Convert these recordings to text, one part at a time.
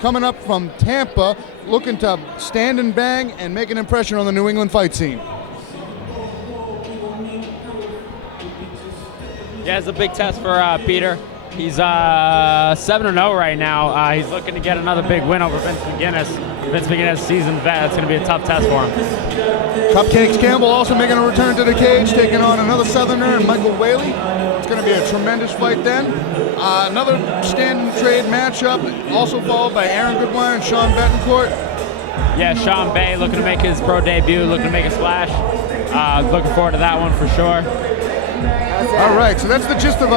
coming up from Tampa, looking to stand and bang and make an impression on the New England fight scene. Yeah, it's a big test for Peter. He's 7-0 right now. He's looking to get another big win over Vince McGinnis. Vince McGinnis, seasoned vet. It's going to be a tough test for him. Cupcakes Campbell also making a return to the cage, taking on another Southerner and Michael Whaley. It's going to be a tremendous fight then. Another stand and trade matchup, also followed by Aaron Goodwine and Sean Betancourt. Yeah, Sean Bay looking to make his pro debut, looking to make a splash. Looking forward to that one for sure. All right, so that's the gist of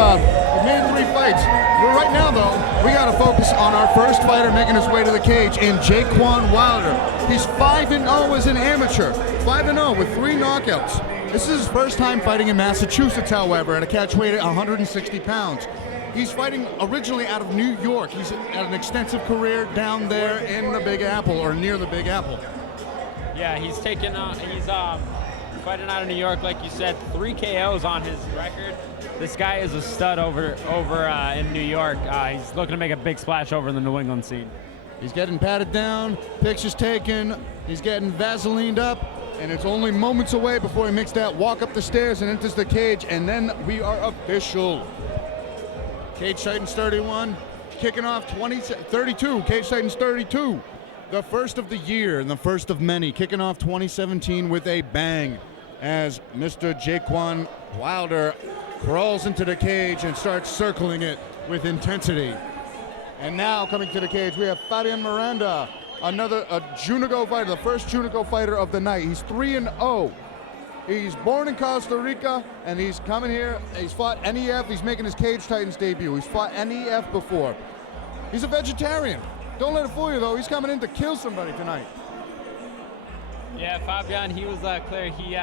main 3 fights. Well, right now, though, we got to focus on our first fighter making his way to the cage in Jay-Quan Wilder. He's 5-0 as an amateur, 5-0 with 3 knockouts. This is his first time fighting in Massachusetts, however, at a catch weight at 160 pounds. He's fighting originally out of New York. He's had an extensive career down there in the Big Apple, or near the Big Apple. Yeah, he's fighting out of New York, like you said, 3 KOs on his record. This guy is a stud over in New York. He's looking to make a big splash over in the New England scene. He's getting patted down, pictures taken, he's getting Vaselined up, and it's only moments away before he makes that walk up the stairs and enters the cage, and then we are official. Cage Titans 31, kicking off 32, Cage Titans 32. The first of the year and the first of many, kicking off 2017 with a bang as Mr. Jay-Quan Wilder crawls into the cage and starts circling it with intensity. And now coming to the cage, we have Fabian Miranda, a Junico fighter, the first Junico fighter of the night. He's 3-0. He's born in Costa Rica, and he's coming here. He's fought NEF. He's making his Cage Titans debut. He's fought NEF before. He's a vegetarian. Don't let it fool you, though. He's coming in to kill somebody tonight. Yeah, Fabian, he was clear. He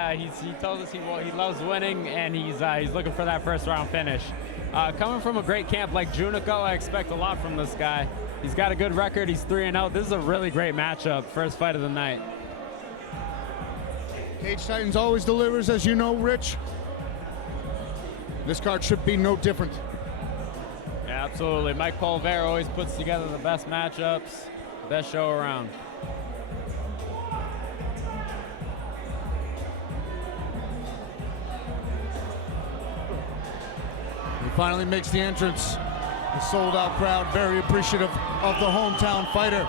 told us he loves winning, and he's looking for that first round finish. Coming from a great camp like Junico, I expect a lot from this guy. He's got a good record. He's 3-0. This is a really great matchup. First fight of the night. Cage Titans always delivers, as you know, Rich. This card should be no different. Yeah, absolutely. Mike Polvera always puts together the best matchups, best show around. He finally makes the entrance. The sold-out crowd very appreciative of the hometown fighter.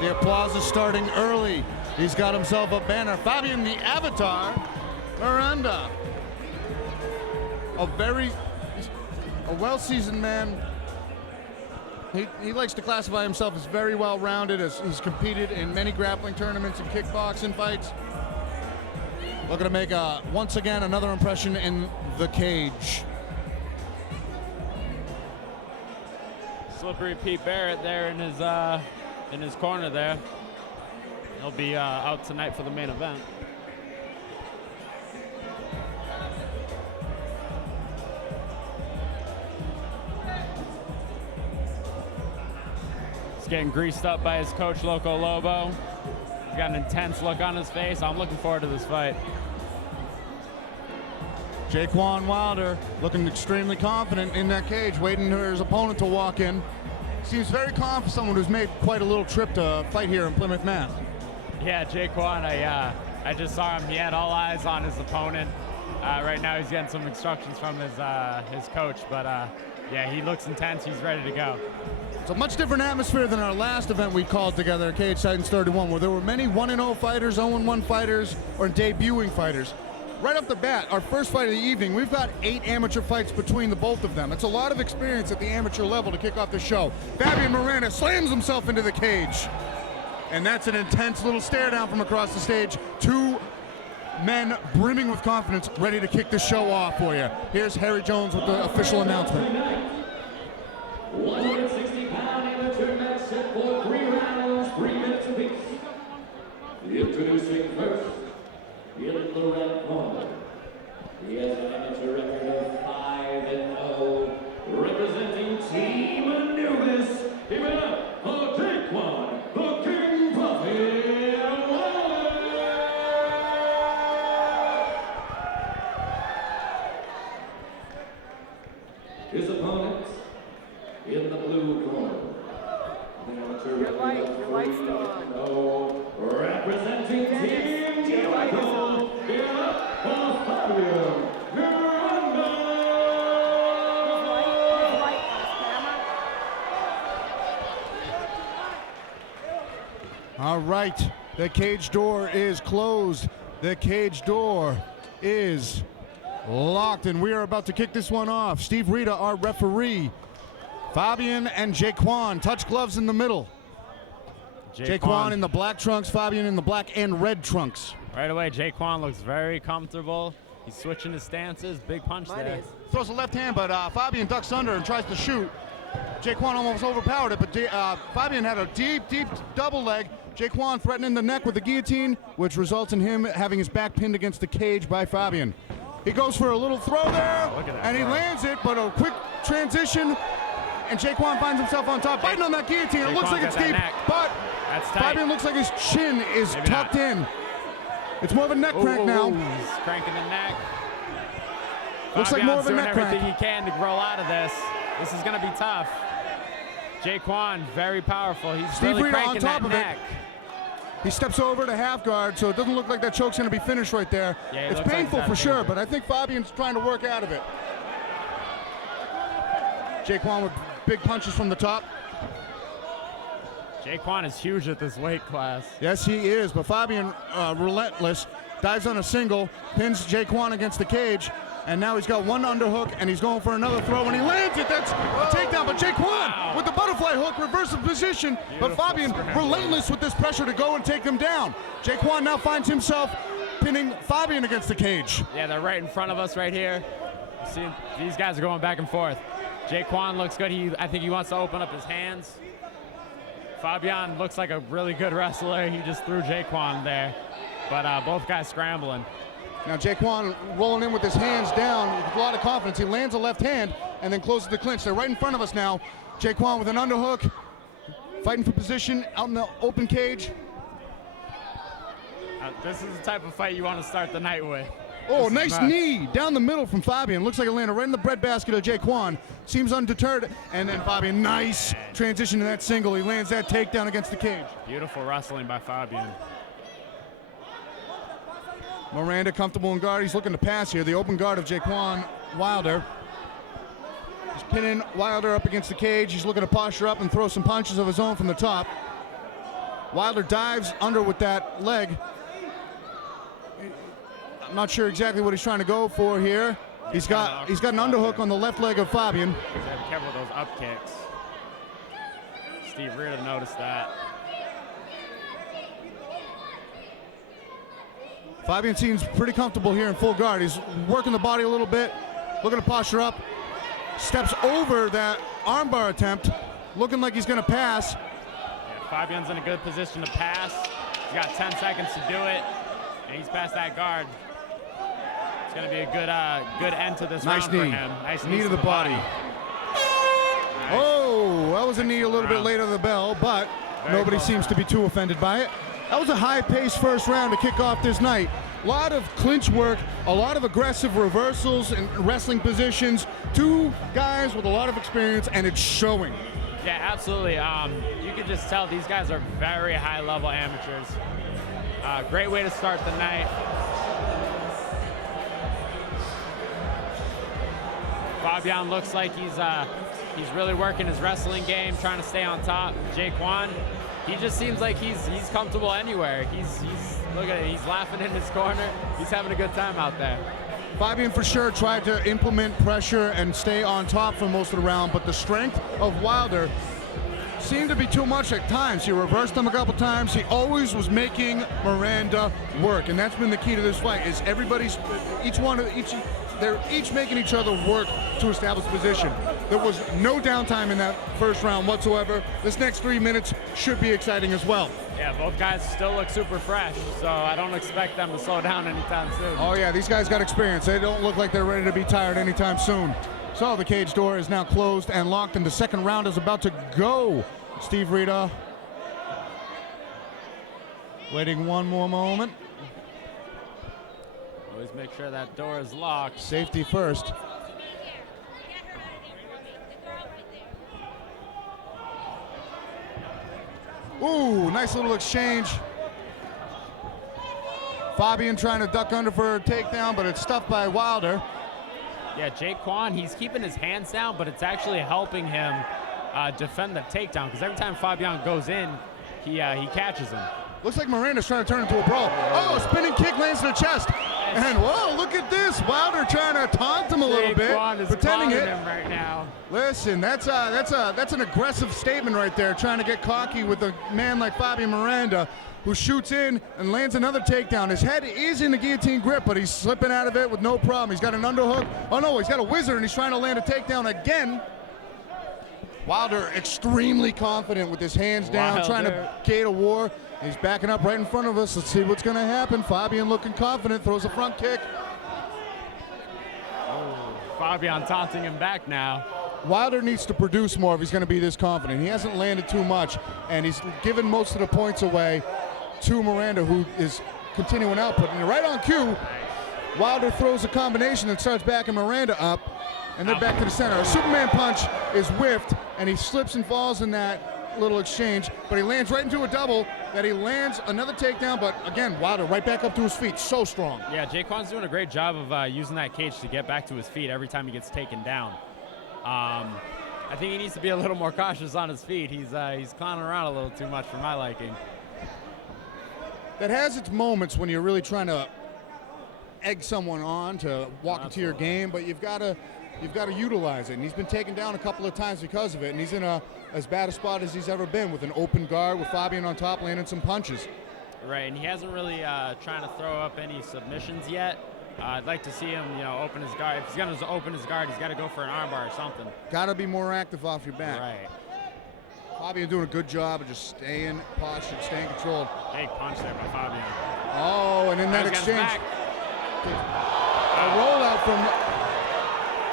The applause is starting early. He's got himself a banner. Fabian the Avatar Miranda. A well-seasoned man. He likes to classify himself as very well-rounded, as he's competed in many grappling tournaments and kickboxing fights. Looking to make once again another impression in the cage. Slippery Pete Barrett there in his corner there. He'll be out tonight for the main event. He's getting greased up by his coach, Loco Lobo. He's got an intense look on his face. I'm looking forward to this fight. Jay-Quan Wilder looking extremely confident in that cage, waiting for his opponent to walk in. Seems very calm for someone who's made quite a little trip to fight here in Plymouth, Mass. Yeah, Jay-Quan, I just saw him. He had all eyes on his opponent. Right now he's getting some instructions from his coach, but yeah, he looks intense. He's ready to go. It's a much different atmosphere than our last event we called together, Cage Titans 31, where there were many 1-0 fighters, 0-1 fighters, or debuting fighters. Right off the bat, our first fight of the evening, we've got 8 amateur fights between the both of them. It's a lot of experience at the amateur level to kick off the show. Fabian Miranda slams himself into the cage. And that's an intense little stare down from across the stage. 2 men brimming with confidence, ready to kick the show off for you. Here's Harry Jones with the official announcement. 160-pound amateur match set for 3 rounds, 3 minutes apiece. Introducing first, in the red corner, he has an amateur record of 5-0, representing Team Anubis. Give it up for Jay-Quan, the King Fabian Miranda. His opponent, in the blue corner, Your light's still on. Representing Team Jay-Quan, give it up for Fabian Miranda. His light camera. All right, the cage door is closed. The cage door is locked, and we are about to kick this one off. Steve Rita, our referee. Fabian and Jay-Quan, touch gloves in the middle. Jay-Quan in the black trunks, Fabian in the black and red trunks. Right away, Jay-Quan looks very comfortable. He's switching his stances. Big punch there. Throws a left hand, but Fabian ducks under and tries to shoot. Jay-Quan almost overpowered it, but Fabian had a deep double leg. Jay-Quan threatening the neck with the guillotine, which results in him having his back pinned against the cage by Fabian. He goes for a little throw there, and he lands it, but a quick transition, and Jay-Quan finds himself on top, biting on that guillotine. It looks like it's deep, but Fabian looks like his chin is tucked in. It's more of a neck crank now. He's cranking the neck. Looks like more of a neck crank. Everything he can to grow out of this. This is going to be tough. Jay-Quan, very powerful. He's really cranking that neck. He steps over to half guard, so it doesn't look like that choke's going to be finished right there. Yeah, it's painful for sure, but I think Fabian's trying to work out of it. Jay-Quan with big punches from the top. Jay-Quan is huge at this weight class. Yes, he is, but Fabian, relentless, dives on a single, pins Jay-Quan against the cage, and now he's got one underhook, and he's going for another throw, and he lands it. That's a takedown, but Jay-Quan with the butterfly hook, reverses position, but Fabian relentless with this pressure to go and take them down. Jay-Quan now finds himself pinning Fabian against the cage. Yeah, they're right in front of us right here. See, these guys are going back and forth. Jay-Quan looks good. I think he wants to open up his hands. Fabian looks like a really good wrestler. He just threw Jay-Quan there, but both guys scrambling. Now Jay-Quan rolling in with his hands down with a lot of confidence. He lands a left hand and then closes the clinch. They're right in front of us now. Jay-Quan with an underhook, fighting for position out in the open cage. This is the type of fight you want to start the night with. Oh, nice knee down the middle from Fabian. Looks like it landed right in the breadbasket of Jay-Quan. Seems undeterred, and then Fabian, nice transition to that single. He lands that takedown against the cage. Beautiful wrestling by Fabian. Miranda comfortable in guard. He's looking to pass here. The open guard of Jay-Quan Wilder. He's pinning Wilder up against the cage. He's looking to posture up and throw some punches of his own from the top. Wilder dives under with that leg. I'm not sure exactly what he's trying to go for here. He's got an underhook on the left leg of Fabian. Be careful with those up kicks. Steve Rita noticed that. Fabian seems pretty comfortable here in full guard. He's working the body a little bit, looking to posture up. Steps over that armbar attempt, looking like he's going to pass. Yeah, Fabian's in a good position to pass. He's got 10 seconds to do it, and he's past that guard. It's going to be a good end to this round for him. Nice knee to the body. Nice. Oh, that was a knee a little bit late on the bell, but nobody seems to be too offended by it. That was a high-paced first round to kick off this night. A lot of clinch work, a lot of aggressive reversals and wrestling positions. Two guys with a lot of experience, and it's showing. Yeah, absolutely. You can just tell these guys are very high-level amateurs. Great way to start the night. Fabian looks like he's really working his wrestling game, trying to stay on top. Jay-Quan, he just seems like he's comfortable anywhere. He's look at it, he's laughing in his corner. He's having a good time out there. Fabian for sure tried to implement pressure and stay on top for most of the round, but the strength of Wilder seemed to be too much at times. He reversed him a couple times. He always was making Miranda work, and that's been the key to this fight. Is they're each making each other work to establish position. There was no downtime in that first round whatsoever. This next 3 minutes should be exciting as well. Yeah, both guys still look super fresh, so I don't expect them to slow down anytime soon. Oh yeah, these guys got experience. They don't look like they're ready to be tired anytime soon. So the cage door is now closed and locked, and the second round is about to go. Steve Rita waiting one more moment. Always make sure that door is locked. Safety first. Ooh, nice little exchange. Fabian trying to duck under for a takedown, but it's stuffed by Wilder. Yeah, Jay-Quan, he's keeping his hands down, but it's actually helping him defend the takedown, because every time Fabian goes in, he catches him. Looks like Miranda's trying to turn into a brawl. Oh, spinning kick lands to the chest. And whoa, look at this. Wilder trying to taunt him a little bit, pretending it. Him right now. Listen, that's an aggressive statement right there, trying to get cocky with a man like Fabian Miranda, who shoots in and lands another takedown. His head is in the guillotine grip, but he's slipping out of it with no problem. He's got an underhook. Oh no, he's got a wizard, and he's trying to land a takedown again. Wilder extremely confident with his hands down, trying to gate a war. He's backing up right in front of us. Let's see what's going to happen. Fabian looking confident, throws a front kick. Oh, Fabian taunting him back now. Wilder needs to produce more if he's going to be this confident. He hasn't landed too much, and he's given most of the points away to Miranda, who is continuing output. And right on cue, Wilder throws a combination that starts backing Miranda up, and then back to the center. A Superman punch is whiffed, and he slips and falls in that little exchange, but he lands right into a double that he lands another takedown, but again, Wilder right back up to his feet, so strong. Yeah, Jay-Quan's doing a great job of using that cage to get back to his feet every time he gets taken down. I think he needs to be a little more cautious on his feet. He's clowning around a little too much for my liking. That has its moments when you're really trying to egg someone on to walk into your game, but you've got to utilize it. And he's been taken down a couple of times because of it, and he's in as bad a spot as he's ever been, with an open guard, with Fabian on top landing some punches. Right, and he hasn't really trying to throw up any submissions yet. I'd like to see him, open his guard. If he's going to open his guard, he's got to go for an armbar or something. Got to be more active off your back. Right. Fabian doing a good job of just staying postured, staying controlled. Big punch there by Fabian. Oh, and in that exchange, a rollout from...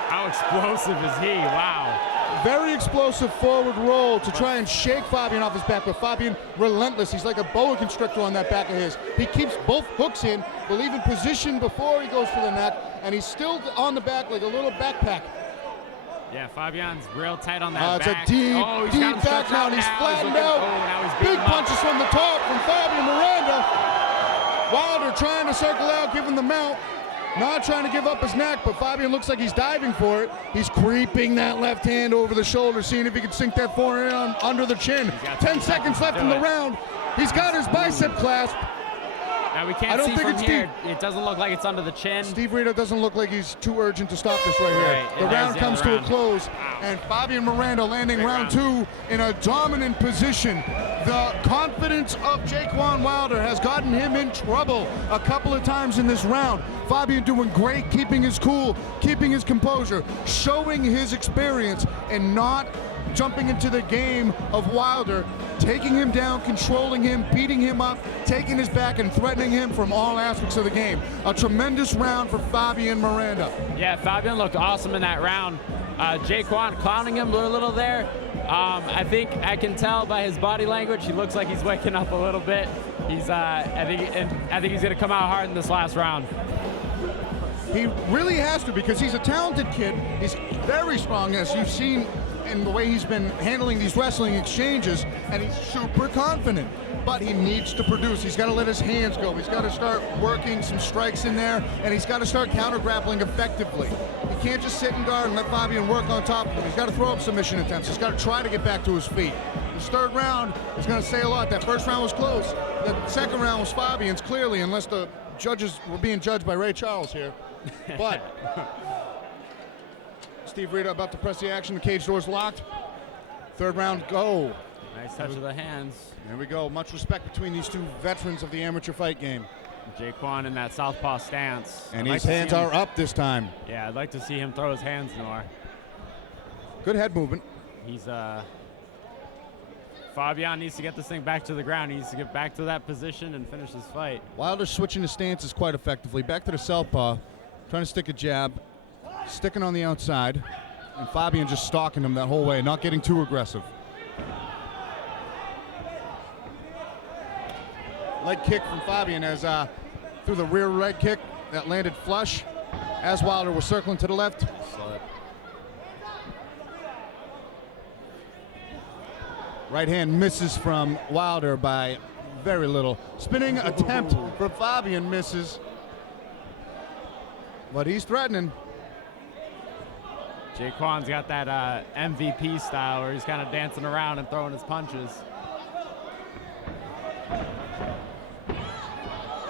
How explosive is he? Wow. Very explosive forward roll to try and shake Fabian off his back, but Fabian relentless. He's like a boa constrictor on that back of his. He keeps both hooks in, will even position before he goes for the neck, and he's still on the back like a little backpack. Yeah, Fabian's real tight on that back. It's a deep back now, and he's flattened out. Big punches from the top from Fabian Miranda. Wilder trying to circle out, give him the mount. Not trying to give up his neck, but Fabian looks like he's diving for it. He's creeping that left hand over the shoulder, seeing if he can sink that forehand under the chin. 10 seconds left in the round. He's got his bicep clasp. Now we can't see from here. It doesn't look like it's under the chin. Steve Rita doesn't look like he's too urgent to stop this right here. The round comes to a close, and Fabian Miranda landing round two in a dominant position. The confidence of Jay-Quan Wilder has gotten him in trouble a couple of times in this round. Fabian doing great, keeping his cool, keeping his composure, showing his experience, and not jumping into the game of Wilder, taking him down, controlling him, beating him up, taking his back, and threatening him from all aspects of the game. A tremendous round for Fabian Miranda. Yeah, Fabian looked awesome in that round. Jay-Quan clowning him a little there. I think I can tell by his body language, he looks like he's waking up a little bit. I think he's going to come out hard in this last round. He really has to, because he's a talented kid. He's very strong, as you've seen in the way he's been handling these wrestling exchanges, and he's super confident. But he needs to produce. He's got to let his hands go. He's got to start working some strikes in there, and he's got to start counter-grappling effectively. He can't just sit and guard and let Fabian work on top of him. He's got to throw up submission attempts. He's got to try to get back to his feet. This third round is going to say a lot. That first round was close. The second round was Fabian's, clearly, unless the judges were being judged by Ray Charles here. But Steve Rita about to press the action. The cage door's locked. Third round, go. Nice touch of the hands. There we go. Much respect between these two veterans of the amateur fight game. Jay-Quan in that southpaw stance. And his hands are up this time. Yeah, I'd like to see him throw his hands more. Good head movement. He's Fabian needs to get this thing back to the ground. He needs to get back to that position and finish his fight. Wilder switching his stances quite effectively. Back to the southpaw, trying to stick a jab, sticking on the outside, and Fabian just stalking him that whole way, not getting too aggressive. Leg kick from Fabian as through the rear leg kick that landed flush as Wilder was circling to the left. Right hand misses from Wilder by very little. Spinning attempt from Fabian misses. But he's threatening. Jay-Quan's got that MVP style where he's kind of dancing around and throwing his punches.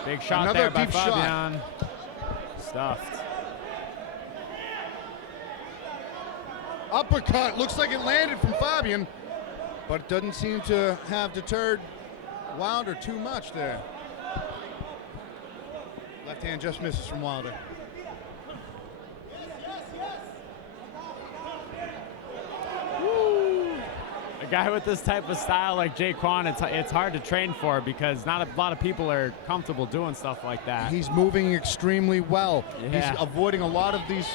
Big shot Another there by deep Fabian. Stuffed. Uppercut, looks like it landed from Fabian, but it doesn't seem to have deterred Wilder too much there. Left hand just misses from Wilder. A guy with this type of style like Jay-Quan, it's hard to train for because not a lot of people are comfortable doing stuff like that. He's moving extremely well. Yeah. He's avoiding a lot of these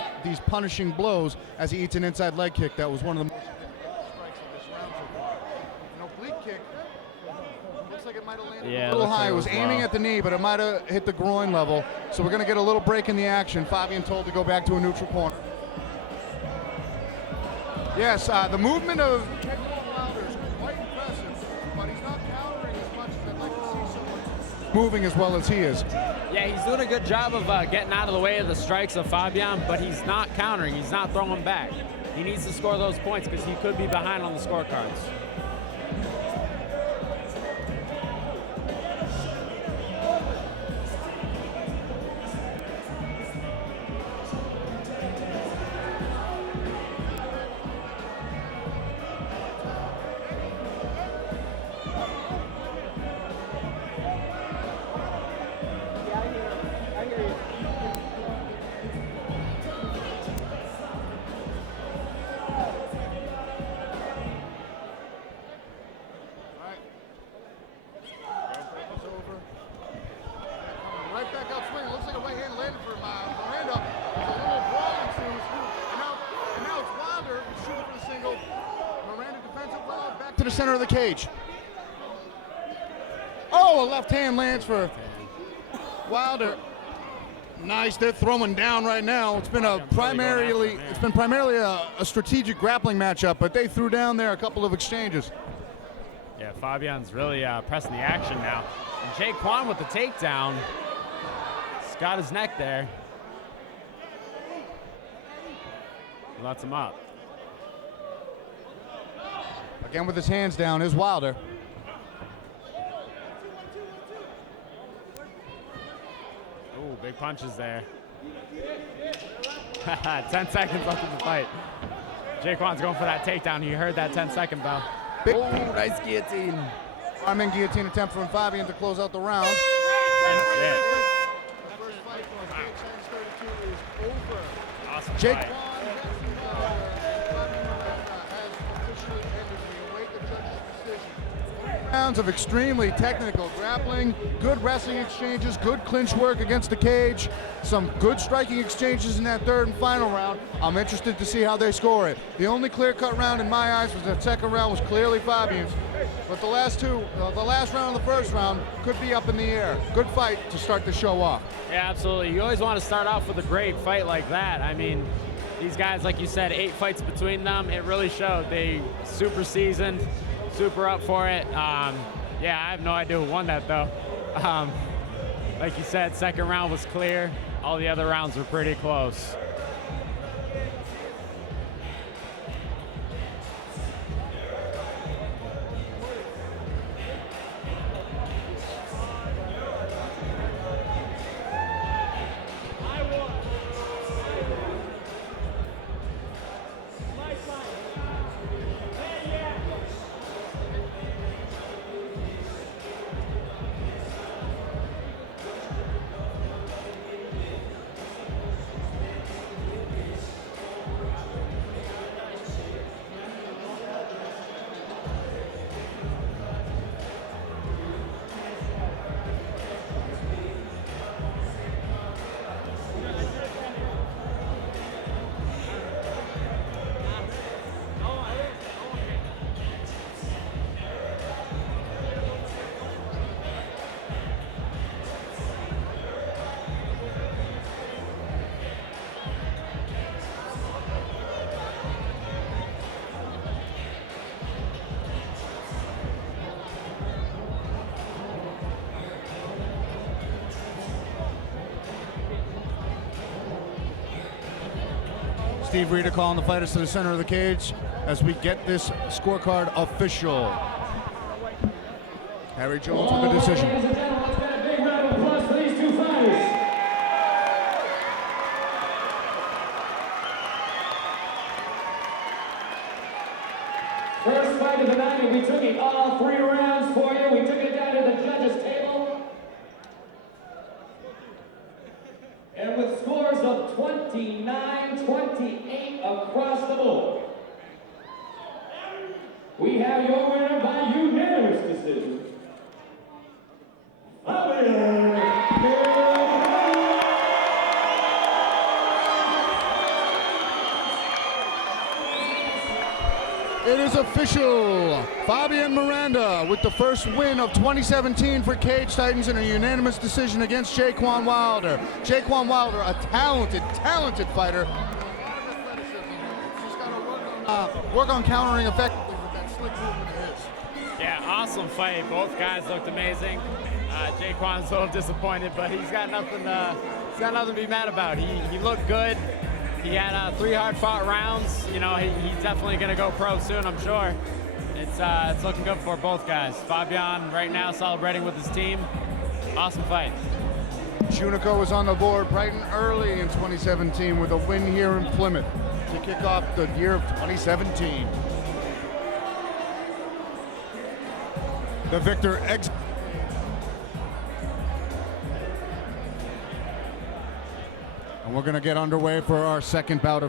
punishing blows as he eats an inside leg kick. That was one of the most significant strikes of this round so far. An oblique kick. Looks like it might have landed a little high. It was aiming at the knee, but it might have hit the groin level. So we're going to get a little break in the action. Fabian told to go back to a neutral corner. Yes, the movement of Wilder is quite impressive, but he's not countering as much as I'd like to see someone moving as well as he is. Yeah, he's doing a good job of getting out of the way of the strikes of Fabian, but he's not countering. He's not throwing back. He needs to score those points because he could be behind on the scorecards. I hear you. Right back out swinging. Looks like a right hand landed for Miranda. There's a little brawl ensues. And now it's Wilder shooting for the single. Miranda defensive well back to the center of the cage. Oh, a left hand lands for Wilder. Nice, they're throwing down right now. It's been primarily a strategic grappling matchup, but they threw down there a couple of exchanges. Yeah, Fabian's really pressing the action now. And Jay-Quan with the takedown. He's got his neck there. Lets him up. Again with his hands down is Wilder. Ooh, big punches there. 10 seconds left in the fight. Jay-Quan's going for that takedown. He heard that 10-second bell. Oh, nice guillotine. Arm-in guillotine attempt from Fabian to close out the round. That's it. The first fight for XXXII is over. Awesome Jake fight. Fabian Miranda has officially ended. We await the judge's decision. Rounds of extremely technical grappling, good wrestling exchanges, good clinch work against the cage, some good striking exchanges in that third and final round. I'm interested to see how they score it. The only clear-cut round in my eyes was that second round was clearly Fabian's. But the last round and the first round could be up in the air. Good fight to start the show off. Yeah, absolutely. You always want to start off with a great fight like that. I mean, these guys, like you said, 8 fights between them. It really showed. They super seasoned, super up for it. Yeah, I have no idea who won that, though. Like you said, second round was clear. All the other rounds were pretty close. Steve Rita calling the fighters to the center of the cage as we get this scorecard official. Harry Jones with the decision. Ladies and gentlemen, let's get a big round of applause for these two fighters. First fight of the night, and we took it all 3 rounds for you. We took it down to the judges' table. And with scores of 29-28 across the board, we have your winner by unanimous decision, Fabian Miranda. It is official. Fabian Miranda with the first win of 2017 for Cage Titans in a unanimous decision against Jay-Quan Wilder. Jay-Quan Wilder, a talented fighter. He's got to work on countering effectively with that slick movement of his. Yeah, awesome fight. Both guys looked amazing. Jay-Quan's a little disappointed, but he's got nothing to be mad about. He looked good. He had 3 hard-fought rounds. You know, he's definitely going to go pro soon, I'm sure. It's looking good for both guys. Fabian right now celebrating with his team. Awesome fight. Junico was on the board bright and early in 2017 with a win here in Plymouth to kick off the year of 2017. The victor and we're going to get underway for our second bout of